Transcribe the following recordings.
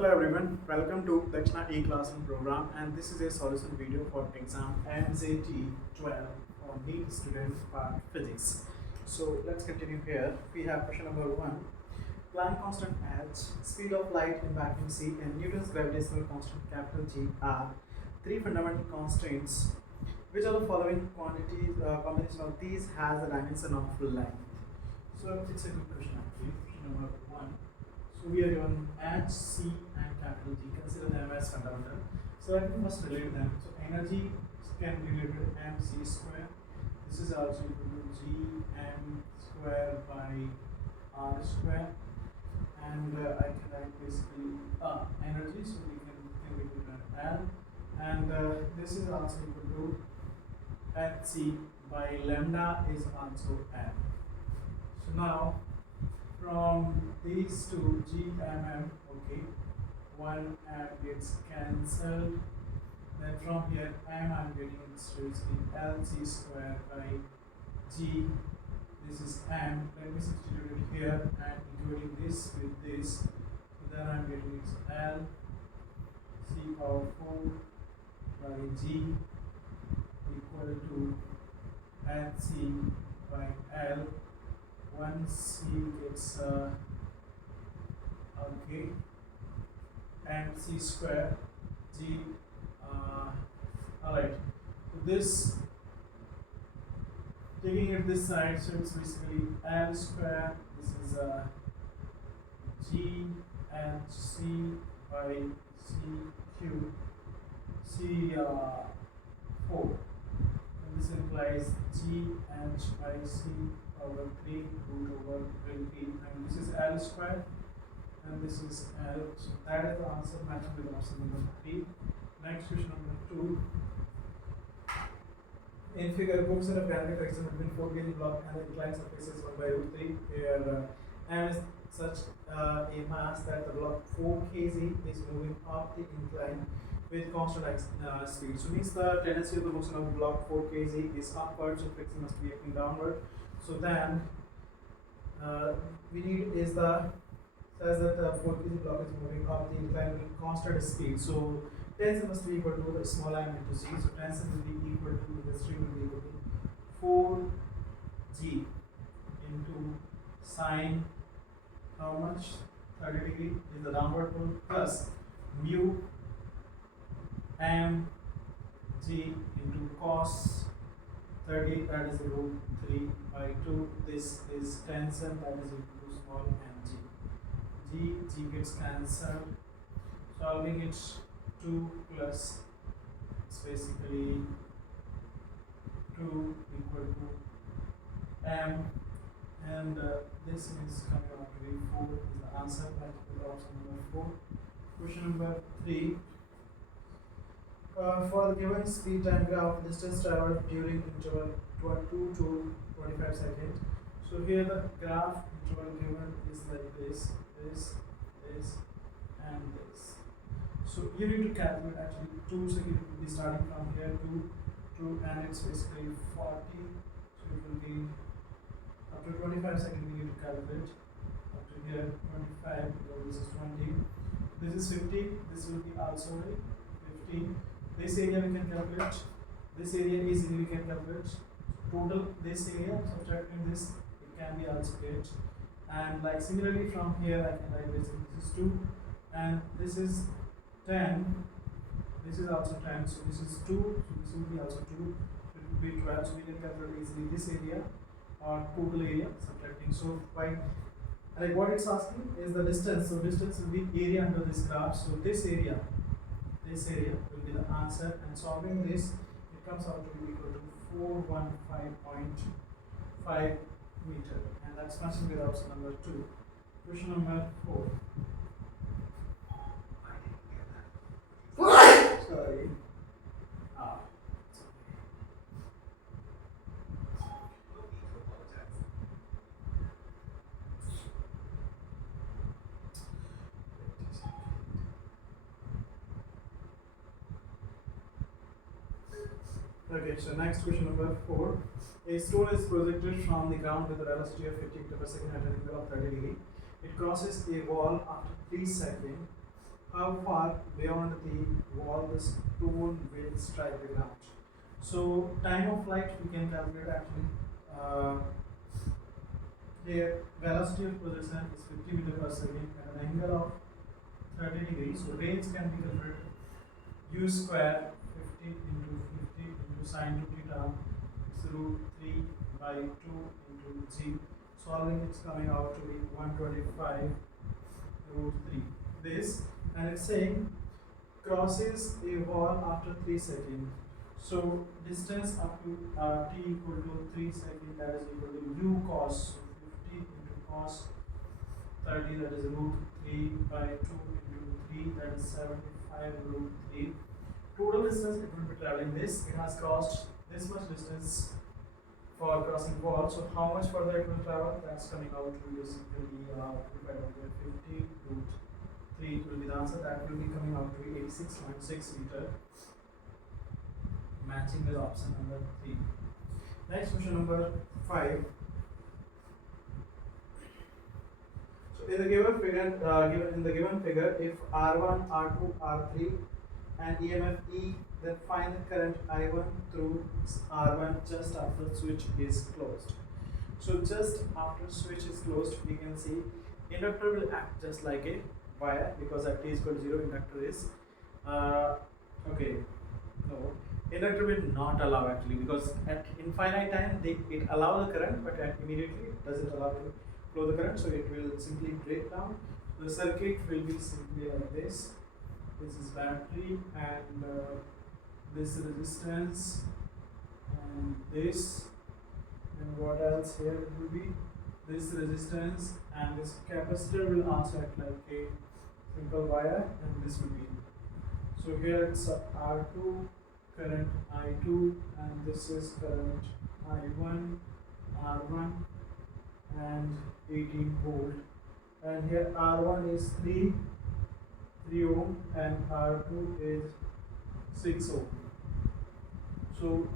Hello everyone, welcome to Dakshina E-Classroom program, and this is a solution video for exam NZT 12 for NEET student part physics. So let's continue here. We have question number 1. Planck constant h, speed of light in vacuum c, and Newton's gravitational constant capital G are three fundamental constraints. Which of the following quantities combination of these has the dimension of length? So it's a good question actually. Question number 1. So we are given H, C and capital G. Consider them as fundamental. So I think we must relate them. So energy can be related to mc square. This is also equal to G m square by r square. And I can write basically energy. So we can be equal to L. And this is also equal to Hc by lambda is also m. So now from these two GMM, okay, 1 m gets cancelled. Then from here m I'm getting it straight in Lc square by G. This is m. Let me substitute it here and including this with this. So then I'm getting it L C power 4 by G equal to Hc by L. 1c gets okay, and c square G. Alright, so this taking it this side, so it's basically L square. This is G and C by C cube C 4. And this implies G H by C over 3 root over 20, and this is L square and this is L. So that is the answer matching with option number 3. Next question number 2. In figure, books are a kinetic friction between 4 kg block and the inclined surface is 1 by root 3, where m is such a mass that the block 4 kg is moving up the incline with constant speed. So means the tendency of the motion of block 4 kg is upward, so friction must be acting downward. So then we need is the says that the 4 kg block is moving up the incline with constant speed. So tension must be equal to the small m into g. So tension will be equal to the string will be equal to 4g into sine how much 30 degree is the downward pull plus mu m g into cos 30, that is root 3 by 2. This is tension, that is equal to small mg. G gets cancelled. Solving it 2 plus it's basically 2 equal to m, and this is coming out to be 4 is the answer. That is option number 4. Question number 3. For the given speed time graph, distance traveled during interval 2 to 25 seconds. So here the graph interval given is like this, and this. So you need to calculate actually 2, so you will be starting from here 2, and it's basically 40. So it will be up to 25 seconds you need to calculate. Up to here 25, because this is 20. This is 50, this will be also 15. This area we can calculate. This area easily we can calculate. Total this area, subtracting this, it can be also 8. And like similarly from here I can write this is 2, and this is 10. This is also 10. So this is 2. So this will be also 2. It will be 12. So we can calculate easily this area or total area subtracting. So by like what it's asking is the distance. So distance will be area under this graph. So this area will be the answer, and solving this it comes out to be equal to 415.5 meter, and that's matching with option number 2. Question number 4. Sorry. Okay, so next question number 4. A stone is projected from the ground with a velocity of 50 meters per second at an angle of 30 degree. It crosses a wall after 3 seconds how far beyond the wall the stone will strike the ground. So time of flight we can calculate actually. Uh, Here velocity of position is 50 meter per second at an angle of 30 degrees. So range can be calculated. U square 50 into 50 into sine 2 theta is root 3 by 2 into g. Solving it's coming out to be 125 root 3. This, and it's saying crosses a wall after 3 seconds. So distance up to t equal to 3 seconds, that is equal to u cos. So 50 into cos 30, that is root 3 by 2 into 3, that is 75 root 3. Total distance it will be traveling this. It has crossed this much distance for crossing wall. So how much further it will travel? That's coming out to be basically 50 root 3 will be the answer. That will be coming out to be 86.6 meter, matching with option number 3. Next question number 5. So in the given figure, if R1, R2, R3 and EMF E, then find the current I1 through R1 just after switch is closed. So just after switch is closed, we can see inductor will act just like a wire, because at t is equal to 0, inductor is inductor will not allow actually, because at infinite time it allow the current, but at immediately it doesn't allow to flow the current, so it will simply break down. The circuit will be simply like this. This is battery, and this resistance, and this, and what else here it will be? This resistance, and this capacitor will also act like a simple wire, and this will be. So here it's R2, current I2, and this is current I1, R1, and 18 volt. And here R1 is 3 ohm, and R2 is 6 ohm. So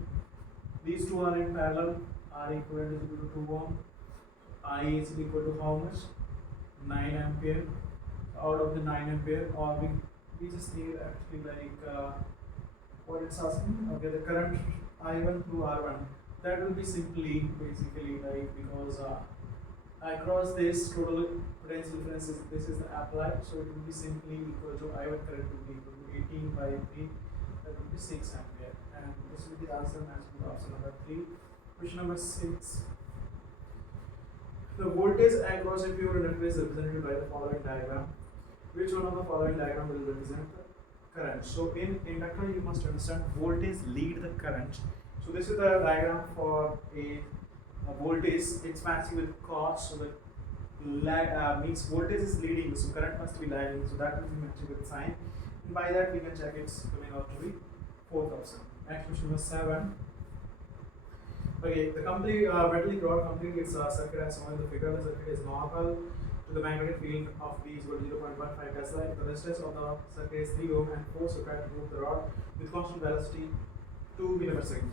these two are in parallel. R equivalent is equal to 2 ohm. I is equal to how much? 9 ampere. Out of the 9 ampere, or we just need actually like what it's asking. Okay, the current I1 through R1, that will be simply basically like, because across this total potential difference is, this is the applied, so it will be simply equal to I1 current will be equal to 18 by 3, that will be 6 ampere, and this will be the answer matching to option number 3. Question number 6. The voltage across a pure inductor is represented by the following diagram. Which one of the following diagram will represent the current? So in inductor you must understand voltage lead the current. So this is the diagram for a voltage. It's matching with cos, so the means voltage is leading, so current must be lagging, so that will be matching with sine. And by that we can check it's coming out to be 4th option. Next question number 7. Okay, the complete Bentley rod completing its circuit as shown in the figure. The circuit is normal to the magnetic field of V is equal to 0.15 Tesla. If the resistance of the circuit is 3 ohm and force required to move the rod with constant velocity 2 meter per second.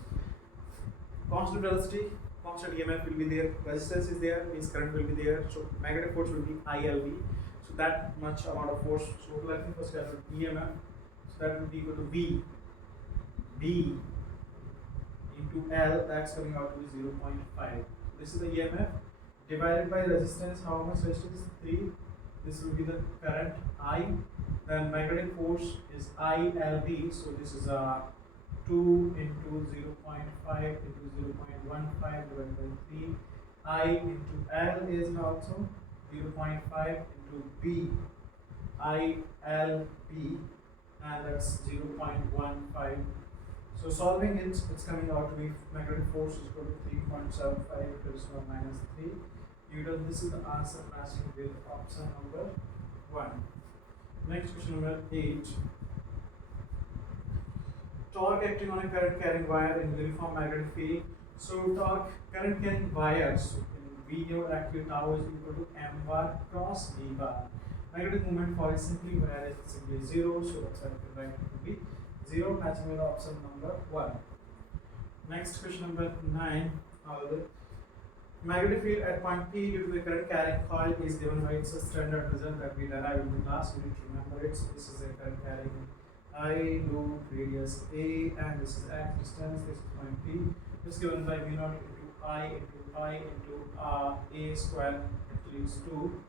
Constant velocity, constant EMF will be there, resistance is there, means current will be there, so magnetic force will be ILV. So that much amount of force. So let me first calculate EMF. So that will be equal to V into L, that's coming out to be 0.5. This is the EMF divided by resistance. How much resistance? 3. This will be the current I. Then magnetic force is ILB. So this is 2 into 0.5 into 0.15 divided by 3. I into L is also 0.5 into B. ILB, and that's 0.15. So solving it, it's coming out to be magnetic force is equal to 3.75 plus 1 minus 3 Newton. This is the answer matching with option number 1. Next question number 8. Torque acting on a current carrying wire in uniform magnetic field. So torque current carrying wires, we know actually tau is equal to m bar cross d bar. Magnetic moment for a simply wire is simply 0, so that's why we can write it to be 0, matching with option number 1. Next question number 9. Magnetic field at point P due to the current carrying coil is given by its standard result that we derived in the class. You need to remember it. So this is a current carrying I loop radius A, and this is x distance. This is point P. This is given by V naught into I into A square, actually is 2,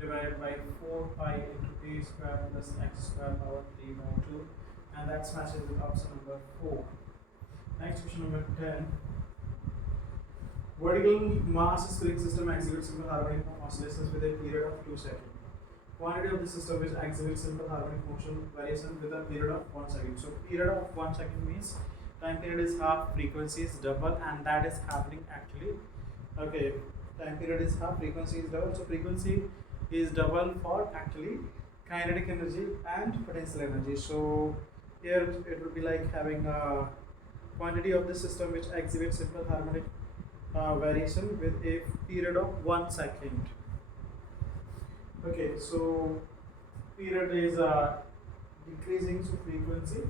divided by 4 pi into A square plus x square power 3 by 2, and that's matches with option number 4. Next question number 10. Vertical mass spring system exhibits simple harmonic oscillations with a period of 2 seconds. Quantity of the system which exhibits simple harmonic motion variation with a period of 1 second. So period of 1 second means time period is half, frequency is double, and that is happening actually. Okay, time period is half, frequency is double. So frequency is double for actually kinetic energy and potential energy. So here it would be like having a quantity of the system which exhibits simple harmonic variation with a period of 1 second. Okay, so period is decreasing, so frequency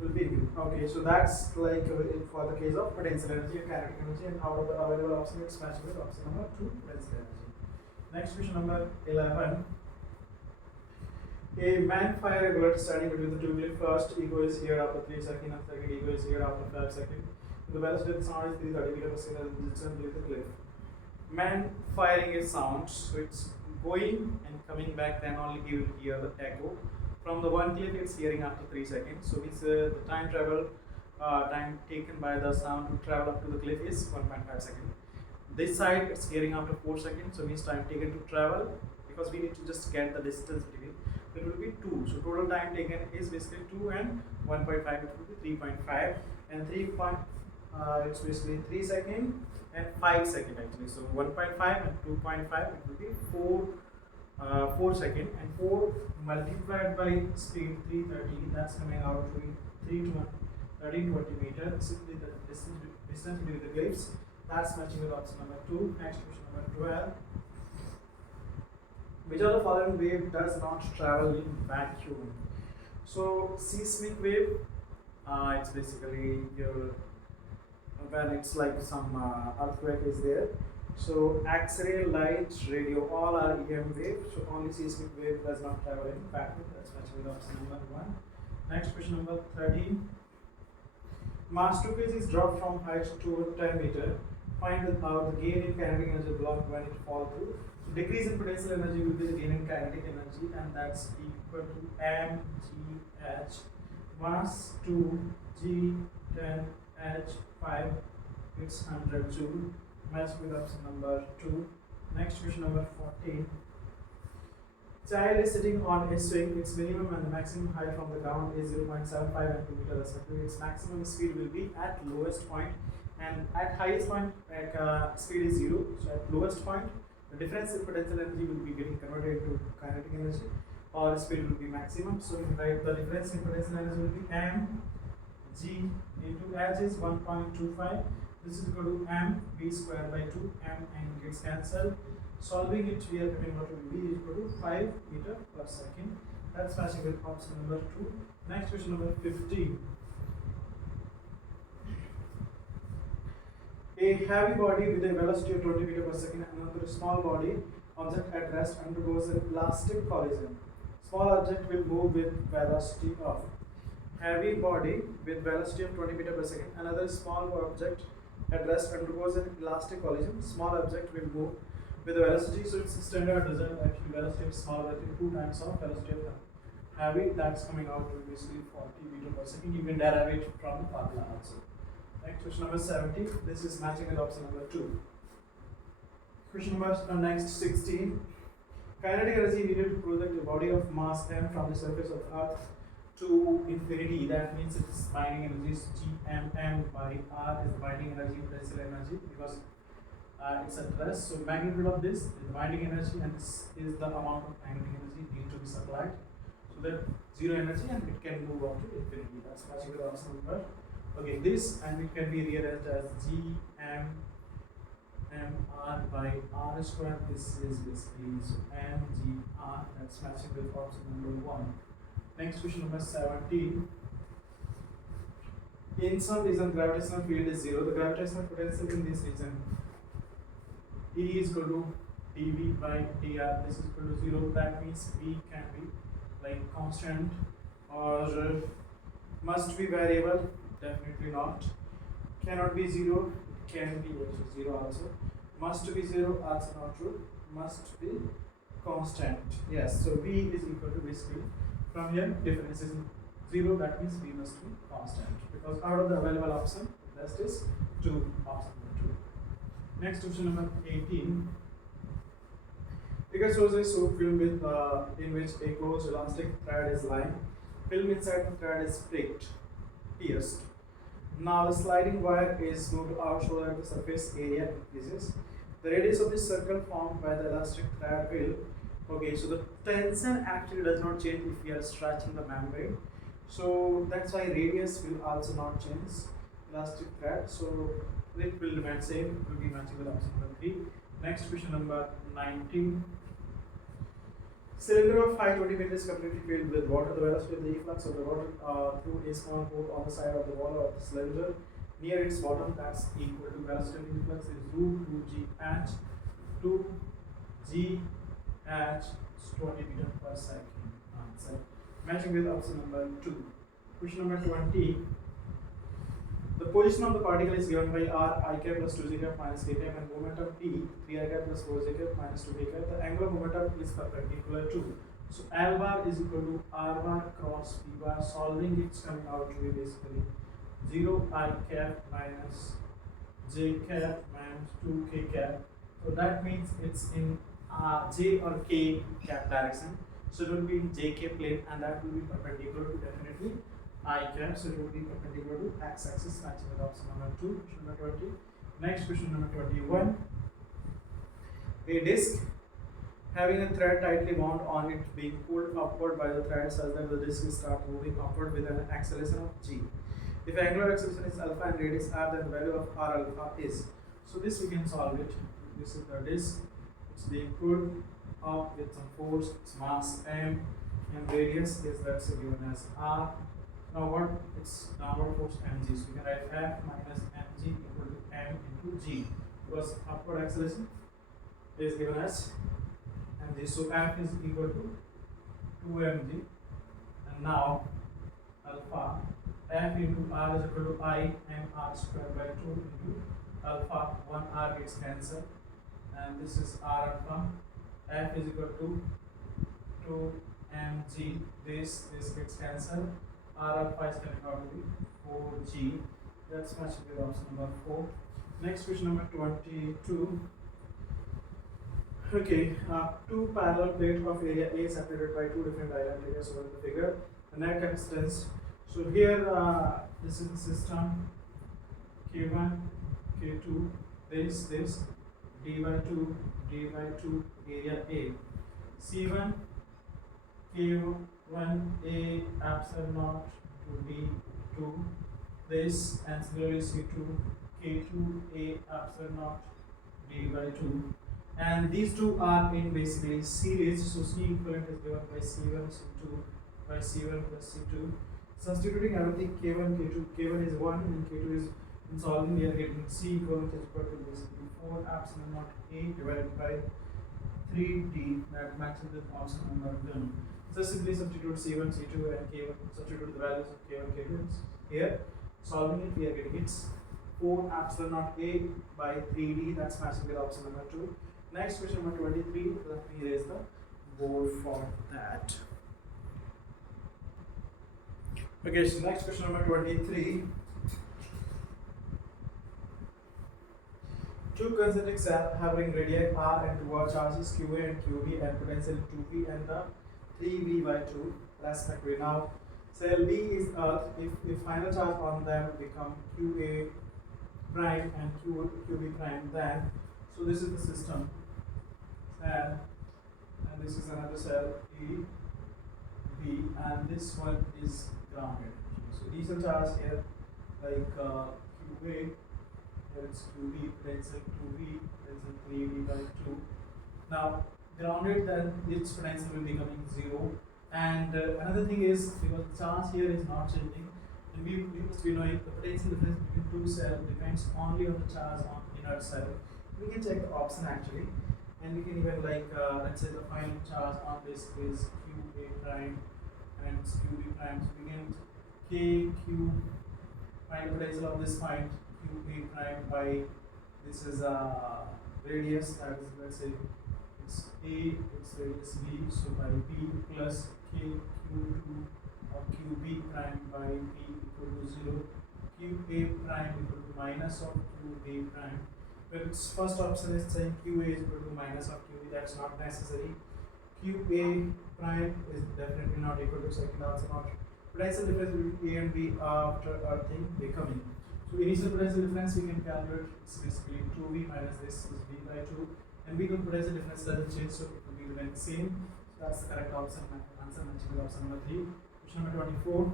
will be new. Okay, so that's like for the case of potential energy and kinetic energy, and out of the available option, it's matched with option number 2, potential energy. Next question number 11. A man fire a bullet standing between the two cliff. First echo is here after 3 seconds, and second echo is here after 5 seconds. The velocity of the sound is 330 meters per second distance with the cliff. Man firing a sound, so it's going and coming back, then only he will hear the echo. From the one cliff, it's hearing after 3 seconds. So it's the time taken by the sound to travel up to the cliff is 1.5 seconds. This side, it's hearing after 4 seconds, so means time taken to travel, because we need to just get the distance between. It will be 2. So total time taken is basically 2, and 1.5 it will be 3.5, and 3. It's basically 3 seconds and 5 seconds actually. So 1.5 and 2.5 it will be 4 seconds, and 4 multiplied by speed 330, that's coming out to be 1320 meters. Simply the distance between the cliffs. That's matching with option number 2. Next question number 12. Which of the following wave does not travel in vacuum? So seismic wave, it's basically when it's like some earthquake is there. So X-ray, light, radio, all are EM wave. So only seismic wave does not travel in vacuum. That's matching with option number 1. Next question number 13. Mass 2 kg is dropped from height to 10 meter. Find the gain in kinetic energy block when it falls through. Decrease in potential energy will be the gain in kinetic energy, and that's equal to mgh. Mass 2 g10 h5, it's 100 joule. Match with option number 2. Next question number 14. Child is sitting on a swing. Its minimum and the maximum height from the ground is 0.75 and 2 meters respectively. Its maximum speed will be at lowest point, and at highest point speed is 0. So at lowest point, the difference in potential energy will be getting converted into kinetic energy, or speed will be maximum. So we write the difference in potential energy will be mg into h is 1.25. This is equal to m v square by 2. M and gets cancelled. Solving it, we are getting what will be equal to 5 meter per second. That's matching with option number 2. Next question number 15. A heavy body with a velocity of 20 meters per second and another small body object at rest undergoes an elastic collision. Small object will move with velocity of heavy body with velocity of 20 meters per second. Another small object at rest undergoes an elastic collision. Small object will move with the velocity. So it's a standard result. Actually, velocity of small object 2 times of velocity of heavy. That's coming out to basically 40 meters per second. You can derive it from the formula also. Next question number 70. This is matching with option number 2. Question number next 16. Kinetic energy needed to project a body of mass m from the surface of Earth to infinity. That means its binding energy is gmm by r is the binding energy, potential energy, because it's at rest. So magnitude of this is the binding energy, and this is the amount of magnetic energy need to be supplied. So that 0 energy, and it can move on to infinity. That's matching with option number. Okay, this, and it can be rearranged as g m r by r square. This is basically so m g r. That's matching with option number 1. Next question number 17. In some reason, gravitational field is 0. The gravitational potential in this region E is equal to dV by dr. This is equal to 0. That means V can be like constant or must be variable. Definitely not. Cannot be 0. It can be also 0 also. Must be 0 also not true. Must be constant. Yes. So V is equal to basically from here difference is 0. That means V must be constant because out of the available option, the best is 2. Option number 2. Next question number 18. Figure shows a soap film with in which a closed elastic thread is lying. Film inside the thread is pricked, pierced. Now the sliding wire is moved out so that the surface area increases. The radius of this circle formed by the elastic thread will. Okay, so the tension actually does not change if we are stretching the membrane. So that's why radius will also not change. Elastic thread, so it will remain same. It will be matching with option number 3. Next question number 19. Cylinder of 520 ml is completely filled with water. The velocity of the efflux of the water through a small pore on the side of the wall of the cylinder near its bottom, that's equal to velocity of efflux is root 2 gh 2 gh 20 meter per second. Answer matching with option number 2. Question number 20. The position of the particle is given by r I cap plus 2 j cap minus k cap and momentum p 3 I cap plus 4 j cap minus 2 k cap. The angular momentum is perpendicular to. So L bar is equal to r bar cross p bar. Solving it's coming out to be basically 0 I cap minus j cap minus 2 k cap. So that means it's in j or k cap direction. So it will be in jk plane and that will be perpendicular to definitely I cap, so it will be perpendicular to x-axis matching with option number 2. Question number 20. Next question number 21. A disc having a thread tightly wound on it being pulled upward by the thread such that the disc will start moving upward with an acceleration of g. If angular acceleration is alpha and radius r, then the value of r alpha is. So this we can solve it. This is the disc. It's being pulled up with some force. Its mass m and radius is let's say given as r. Now what? It's downward force mg. So we can write F minus mg equal to m into g because upward acceleration is given as mg. So F is equal to 2mg and now alpha F into r is equal to I m r square by 2 into alpha 1 r gets cancelled and this is r alpha. F is equal to 2 mg. This gets cancelled. R alpha is coming out to be 4g. That's matching with option number 4. Next question number 22. Okay, two parallel plates of area A separated by two different island areas over the figure. The net capacitance. So here this is the system K1, K2, this D by 2 area A. C1 K1A epsilon naught to D2 this and similarly C2 K2A epsilon naught D by 2 and these two are in basically series, so C equivalent is given by C1 C2 by C1 plus C2. Substituting everything K1 K2, K1 is 1 and K2 is in solving we are getting C equivalent is equal to basically 4 epsilon naught A divided by 3D that matches with option number 1. So simply substitute C1, C2 and K1, substitute the values of K1, K2 here. Solving it, we are getting it's 4 epsilon naught A by 3D, that's matching with option number 2. Next question number 23, let me erase the board for that. Okay, so next question number 23. Two concentric cells having radii r and two charges QA and QB and potential 2V and the 3V by 2 respectively. Now, cell B is Earth. If final charge on them become QA prime and QB prime, then so this is the system cell, and this is another cell E, B, and this one is grounded. So initial charge here like QA. Here it's QB, potential 2V, potential 3V by 2. Now grounded, then its potential will be becoming 0. And another thing is because the charge here is not changing, and we must be knowing the potential difference between two cells depends only on the charge on inner cell. We can check the option actually, and we can even like let's say the final charge on this is qa prime and it's qb prime. So we can kq find the potential of this point qa prime by this is radius, that is let's say it's a, it's radius b, so by b plus k q2 or qb prime by b equal to 0, qa prime equal to minus of qb prime. But its first option is saying qa is equal to minus of qb, that's not necessary. qa prime is definitely not equal to, second also not. Potential difference between a and b after earthing becoming. So initial potential difference we can calculate, it's basically 2v minus this is v by 2, and we know potential difference doesn't change, so it will be remain the same. So that's the correct option. Answer matching with option number 3. Question number 24.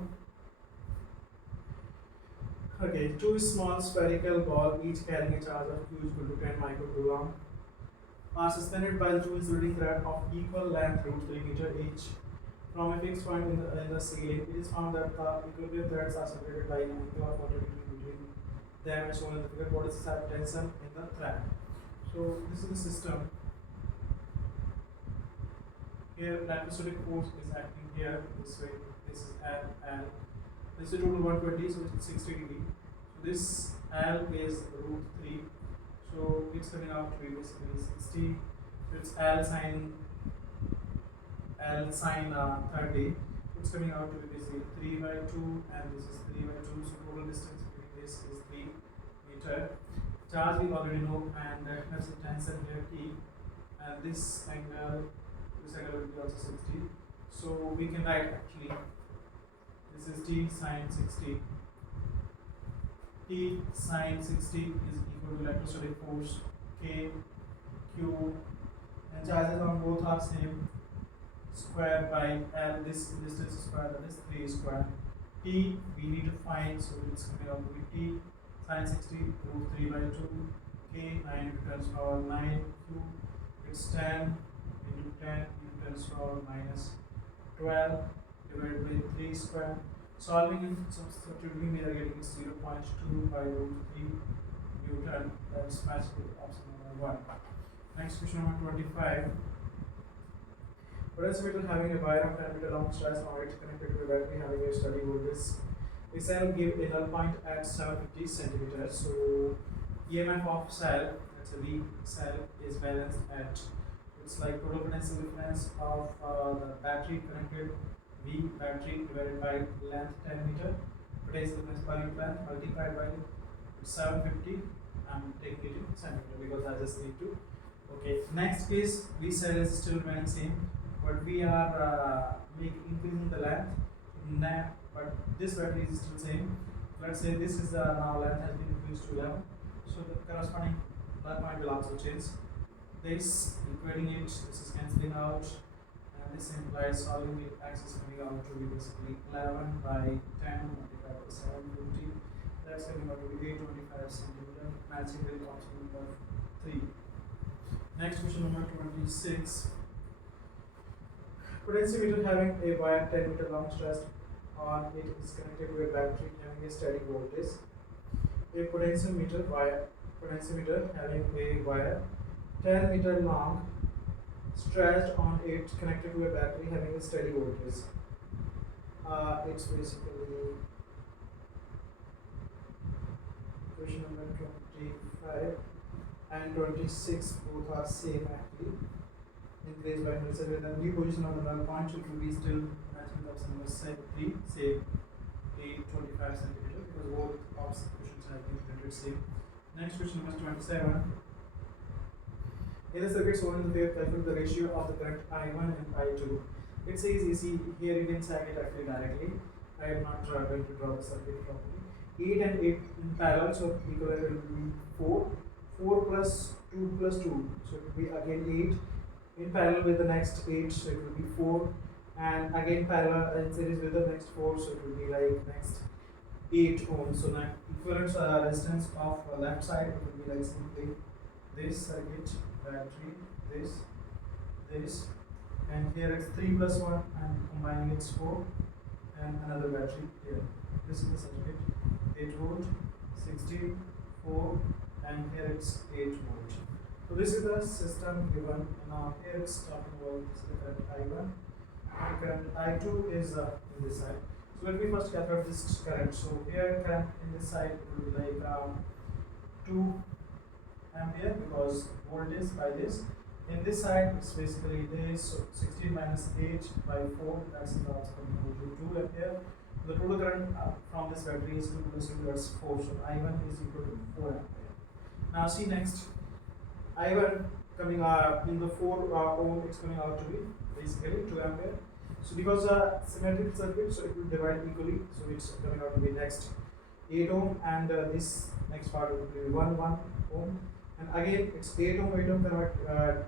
Okay, two small spherical ball, each carrying a charge of q equal to 10 microcoulomb, are suspended by the two insulating thread of equal length √3 meter each from a fixed point in the ceiling. It is found that the equilibrium threads are separated by an angle of 40 degrees between them as shown in the figure. What is the side tension in the thread? So this is the system. Here electrostatic force is acting here this way. This is L. This is total 120, so it's 60 degree. So this L is √3. So it's coming out to be basically 60. So it's L sine 30. It's coming out to be basically 3 by 2, and this is 3 by 2. So total distance between this is 3 meter. Charge we already know, and that's the tension here T, and this angle will be also 60. So we can write actually this is T sine 60. T sine 60 is equal to electrostatic force K Q, and charges on both are same, square by L. This distance is square, that is 3 square. T we need to find, so it's coming out to be T sine 60 √3 by 2, K 9 into 10 to the power 9, Q it's 10 into 10 into 10 to the power minus 12 divided by 3 square. Solving and substituting, we are getting 0.2 by √3 Newton. That is matched with option number 1. Next question number 25. Potentiometer having a wire of 10 meter long stretch on it connected to a battery having a steady voltage. A cell give a null point at 750 centimeters. So EMF of cell, that's a V cell, is balanced at, it's like total potential difference of the battery connected V battery divided by length 10 meter, potential difference per unit length multiplied by 750. I'm taking it in centimeter because I just need to. Okay, next is V cell is still remaining same, but we are increasing the length. But this battery is still same. Let's say this is now length has been increased to 11, so the corresponding that point will also change. This equating it, this is cancelling out, and this implies solving the axis coming out to be basically 11 by 10 multiplied by 750. That's coming out to be 825 centimeter, matching with option number 3. Next question number 26. Potentiometer having a wire 10 meter long stretched on it is connected to a battery having a steady voltage. A potentiometer having a wire 10 meter long stretched on it connected to a battery having a steady voltage. It's basically question number 25 and 26 both are same actually. Increased by 100 with a new position on the null point, it will be still matching the option number 3, say 825 centimeter, because both option questions have been printed same. Next question number 27. In the circuit shown in the figure, calculate the ratio of the current I1 and I2. It's easy. See here you can check it actually directly. I am not going to draw the circuit properly. 8 and 8 in parallel, so equivalent will be 4. 4 plus 2 plus 2, so it will be again 8. In parallel with the next 8, so it will be 4, and again parallel in series with the next 4, so it will be like next 8 ohms. So now equivalent resistance of left side, it will be like simply this circuit, battery, this, and here it's 3 plus 1, and combining it's 4, and another battery here. This is the circuit, 8 volt, 16, 4, and here it's 8 volt. So this is the system given. Now here it's talking about the current I1 and current I2 is in this side. So let me first calculate this current. So here current in this side will be like 2 ampere because voltage by this. In this side it's basically this, so 16 minus 8 by 4, that's also coming to 2 ampere. The total current from this battery is 2 plus 2, that's 4, so I1 is equal to 4 ampere. Now see next, I1 coming in the 4 ohm, it's coming out to be basically 2 ampere. So because symmetric circuit, so it will divide equally, so it's coming out to be next 8 ohm, and this next part will be 1 ohm, and again it's 8 ohm convert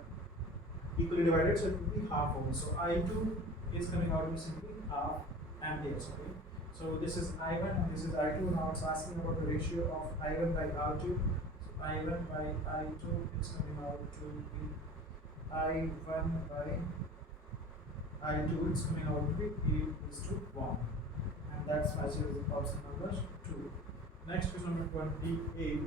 equally divided, so it will be half ohm. So I2 is coming out to be simply half ampere. Okay. So this is I1 and this is I2. Now it's asking about the ratio of I1 by R2. So I1 by I2 is coming out to be I1 by I2, it's coming out to be E is to 1, and that's matches with option number 2. Next question number 28.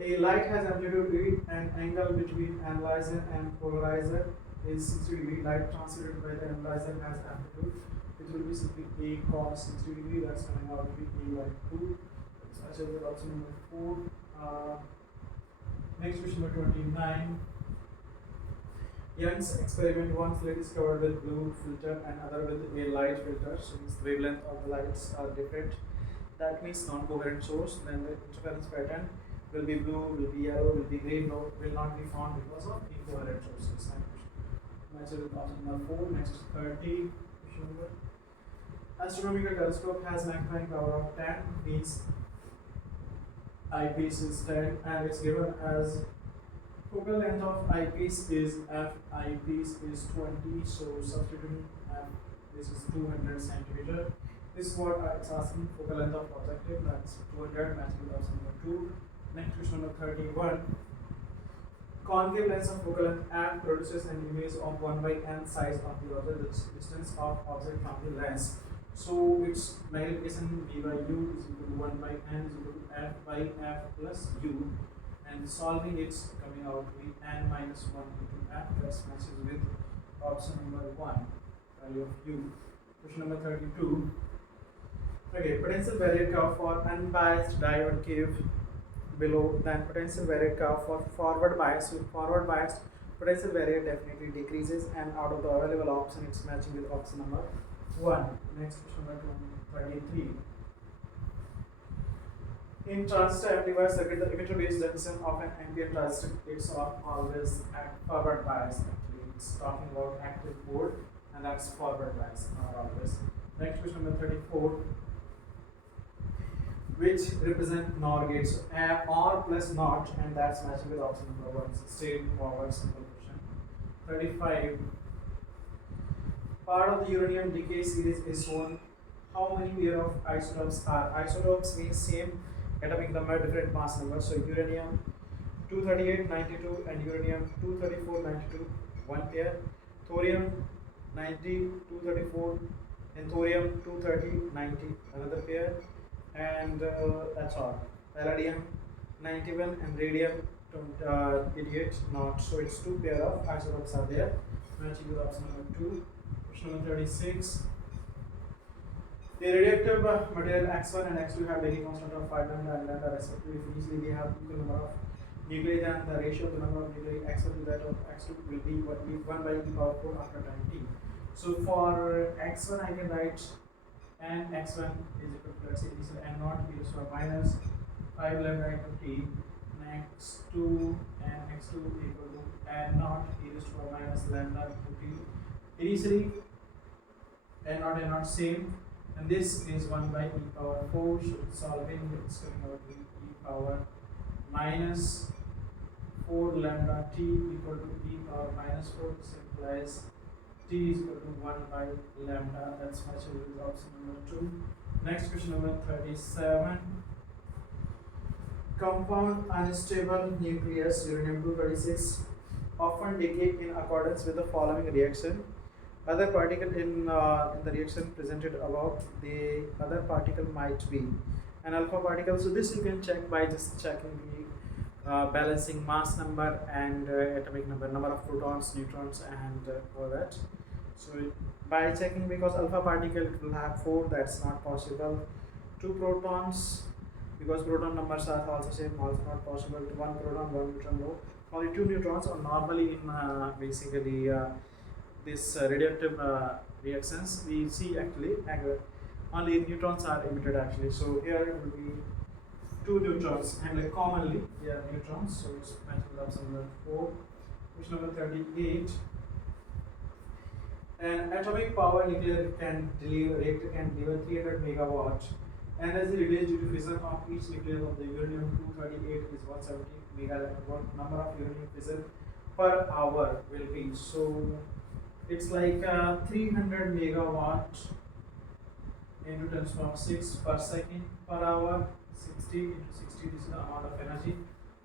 A light has amplitude E and angle between analyzer and polarizer is 60 degree. Light transmitted by the analyzer has amplitude, which will be simply A cos 60 degree. That's coming out to be A by 2. That's matches with option number 4. Next question number 29. Young's experiment, one slit is covered with blue filter and other with a light filter. So the wavelength of the lights are different. That means non-coherent source. Then the interference pattern will be blue, will be yellow, will be green, no, will not be found because of incoherent sources. Matches with option number 4. Next 30. Astronomical telescope has magnifying power of 10, means eyepiece is 10, and it's given as focal length of eyepiece is f, eyepiece is 20, so substituting f, this is 200 centimeter. This is what it's asking, focal length of objective, that's 200, matching with option number 2. Next question number 31. Concave lens of focal length f produces an image of 1 by n size of the object, the distance of object from the lens. So its magnification v by u is equal to 1 by n is equal to f by f plus u. And solving it's coming out to be n minus 1 into f, that matches with option number 1, value of u. Question number 32. Okay, potential barrier curve for unbiased diode curve below, then potential barrier curve for forward bias. With forward biased, potential barrier definitely decreases, and out of the available option it's matching with option number 1. Next question number 33. In transistor amplifier circuit, the emitter-based junction of an ambient transistor is always at forward bias. Actually, it's talking about active mode, and that's forward bias, not always. Next question number 34, which represent NOR gates. So OR plus NOT, and that's matching with option number 1. Straightforward, simple question. 35. Part of the uranium decay series is shown. How many pair of isotopes are? Isotopes means same atomic number, different mass number. So uranium 238 92 and uranium 234 92, one pair. Thorium 90 234 and thorium 230 90, another pair. And that's all. Palladium 91 and radium 88 not. So it's 2 pair of isotopes are there, matching with option number 2. Question number 36. The radioactive material X1 and X2 have Daily constant of 5 and lambda respectively. Usually they have equal number of nuclei, then the ratio of the number of nuclei X1 to that of X2 will be 1 by e power 4 after time t. So for X1 I can write n X1 is equal to, let's say, initial n naught e to the minus 5 lambda into t, and X2 and X2 equal to n naught e to the minus lambda into t. Initially n naught same, and this is 1 by e power 4, so solving it's coming out to e power minus 4 lambda t equal to e power minus 4. This implies t is equal to 1 by lambda. That's matching with option number 2. Next question number 37. Compound unstable nucleus uranium-236 often decay in accordance with the following reaction. Other particle in the reaction presented above, the other particle might be an alpha particle. So this you can check by just checking the balancing mass number and atomic number of protons, neutrons, and all that. So by checking, because alpha particle it will have 4, that's not possible. 2 protons, because proton numbers are also same, also not possible. 1 proton, 1 neutron, no. Only 2 neutrons are normally in basically this radioactive reactions. We see actually only neutrons are emitted actually. So here it will be 2 neutrons, and like commonly they are neutrons. So it's matching up number 4. Question number 38. An atomic power nuclear reactor can deliver 300 megawatt. Energy released due to fission of each nucleus of the uranium-238 is 170 megawatt. What number of uranium fission per hour will be? So it's like 300 megawatt into 10 to the power 6 per second per hour. 60 into 60, this is the amount of energy.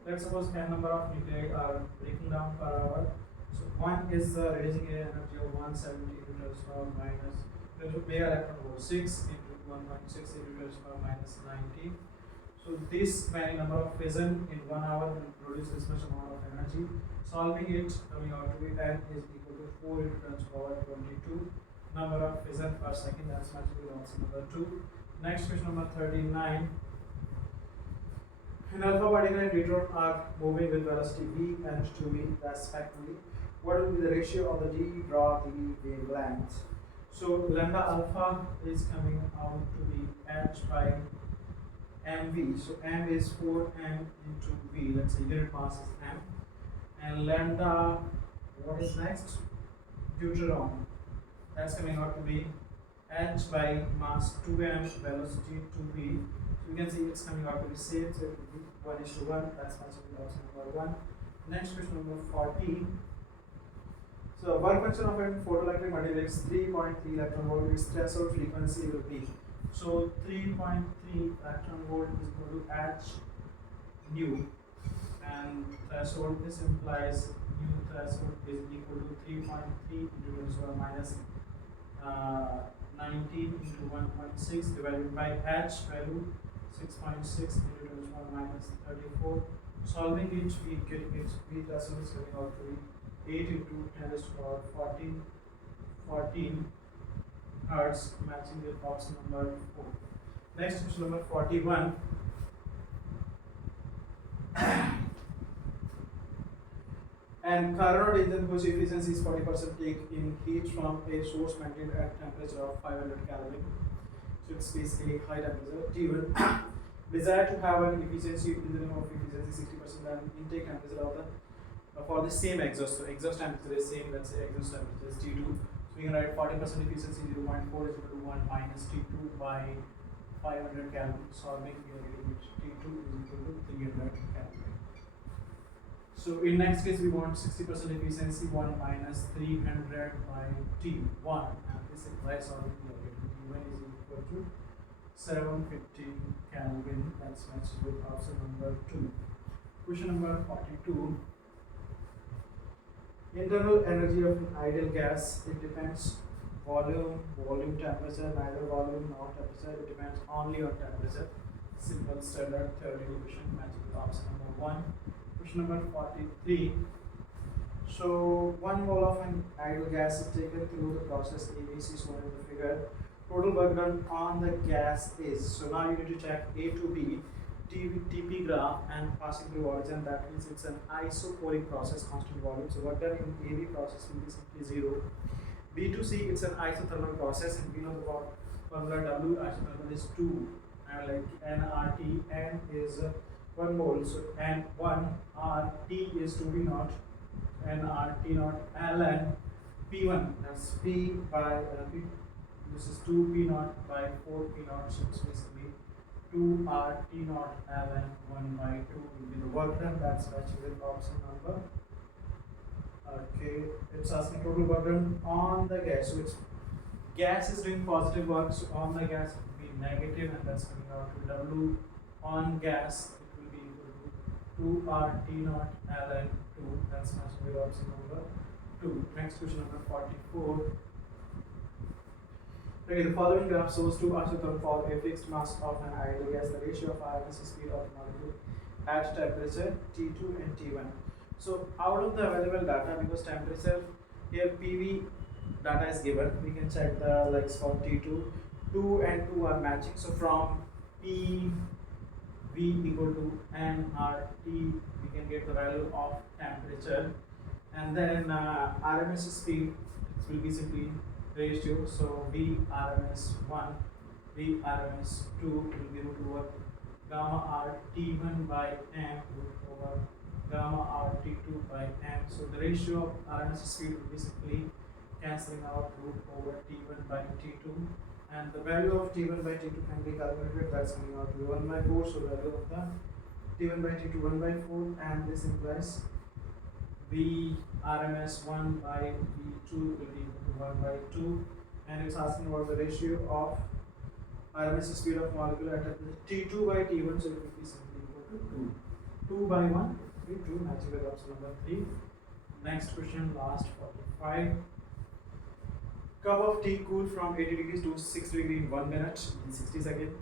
Let's suppose n number of nuclei are breaking down per hour. So 1 is releasing an energy of 170 into 10 to the power minus mega electron volt 6 into 1.6 into 10 to the power minus 90. So this many number of fission in 1 hour will produce this much amount of energy. Solving it, coming out to be n is equal to 4 into 10 to the power 22 number of fission per second. That's matching with option number 2. Next question number 39. An alpha particle and neutron are moving with velocity v and 2v respectively. What will be the ratio of the d draw the wavelength? So lambda alpha is coming out to be h by mv. So m is 4m into v. Let's say unit mass is m. And lambda, what is next? Deuteron. That's coming out to be h by mass 2m, velocity 2v. So you can see it's coming out to be same. So it will be 1:1. That's matching with option number 1. Next question number 40. So work function of a photoelectric material is 3.3 electron volt. Its threshold frequency will be. So 3.3 electron volt is equal to h nu, and threshold, this implies nu threshold is equal to 3.3 into 10 to the power minus 19 into 1.6 divided by h value 6.6 into 10 to the power minus 34. Solving it, we get its v threshold is coming out to be 8 into 10 to the power 14 hertz, matching with option number 4. Next question number 41. And Carnot engine whose efficiency is 40% take in heat from a source maintained at temperature of 500 Kelvin. So it's basically high temperature. T1 desire to have an efficiency in the name of efficiency 60% and intake temperature of the for the same exhaust. So exhaust temperature is same. Let's say exhaust temperature is T2. So we can write 40% efficiency 0.4 is equal to 1 minus T2 by 500 Kelvin. Solving, we are getting T2 is equal to 300 Kelvin. So in next case, we want 60% efficiency, 1 minus 300 by T1, and this implies solving, we are getting T1 is equal to 750 Kelvin. That's matched with option number 2. Question number 42. Internal energy of an ideal gas, it depends volume temperature, neither volume nor temperature, it depends only on temperature. Simple standard theoretical question matching with option number 1. Question number 43. So 1 mole of an ideal gas is taken through the process ABC shown in the figure. Total work done on the gas is, so now you need to check A to B TP graph and passing through origin. That means it's an isochoric process, constant volume. So work done in AB process will be simply 0. B to C, it's an isothermal process, and we know the formula W isothermal is 2, and like nRT, N is 1 mole, so N1 RT is 2V naught, nRT naught, ln P1, that's P by P, this is 2P naught by 4P naught, so it's basically 2RT naught ln 1 by 2 will be the work done. That's matching with option number. Okay, it's asking total work done on the gas. So it's gas is doing positive work, so on the gas it will be negative, and that's coming out to W on gas. It will be equal to 2RT naught ln 2. That's matching with option number 2. Next question number 44. Okay, the following graph shows two isotopes for a fixed mass of an ideal gas. The ratio of RMS speed of molecule at temperature T2 and T1. So out of the available data, because temperature here PV data is given, we can check the likes for T2. 2 and 2 are matching. So from P V equal to nRT, we can get the value of temperature, and then RMS speed will be simply ratio. So V RMS 1, V RMS 2 will be root over gamma R T1 by m root over gamma R T2 by m. So the ratio of RMS speed will be simply cancelling out root over T1 by T2, and the value of T1 by T2 can be calculated. That's coming out to be 1 by 4. So value of the T1 by T2 1 by 4, and this implies V RMS 1 by V2 will be equal to 1 by 2, and it's asking about the ratio of RMS speed of molecule at T2 by T1, so it will be simply equal to 2. 2 by 1 will be 2, matching with option number 3. Next question, last 45. Cup of tea cooled from 80 degrees to 60 degrees in 1 minute in 60 seconds.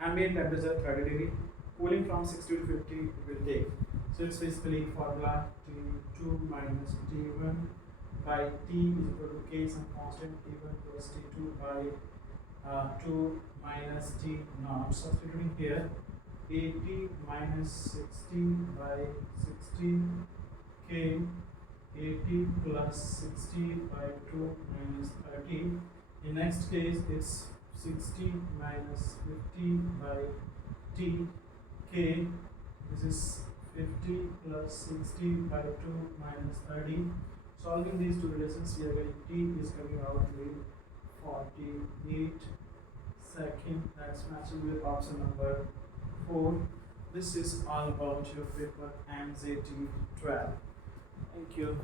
Ambient temperature 30 degree. Cooling from 60 to 50 will take. So it's basically formula T2 minus T1 by T is equal to K some constant T1 plus T2 by 2 minus T naught. Substituting here 80 minus 60 by 60 K 80 plus 60 by 2 minus 30. In next case it's 60 minus 50 by T K. This is 50 plus 60 by 2 minus 30. Solving these two relations, we are getting T is coming out to be 48 seconds. That's matching with option number 4. This is all about your paper MZT 12. Thank you.